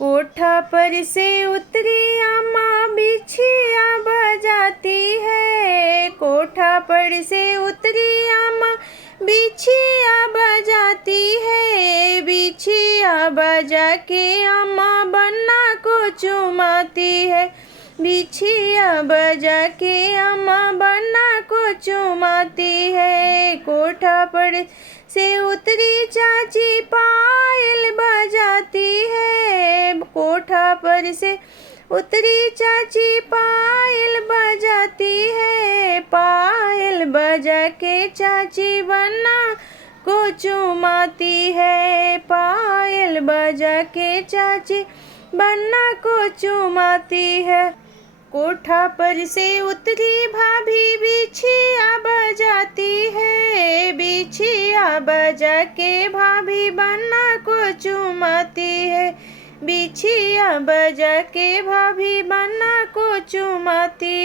कोठा पर से उतरी अम्मा बिछिया बजाती है। कोठा पर से उतरी अम्मा बिछिया बजाती है। बिछिया बजा के अम्मा बन्ना को चुमाती है। बिछिया बजा के अम्मा बन्ना को चुमाती है। कोठा पर से उतरी चाची पायल बजाती है। कोठा पर से उतरी चाची पायल बजाती है। पायल बजा के चाची बन्ना को चुमाती है। पायल बजा के चाची बन्ना को चुमाती है। कोठा पर से उतरी भाभी बिछिया बजाती है। बिछिया बजा के भाभी बन्ना को चुमाती है। बिछिया बजा के भाभी बन्ना को चुमाती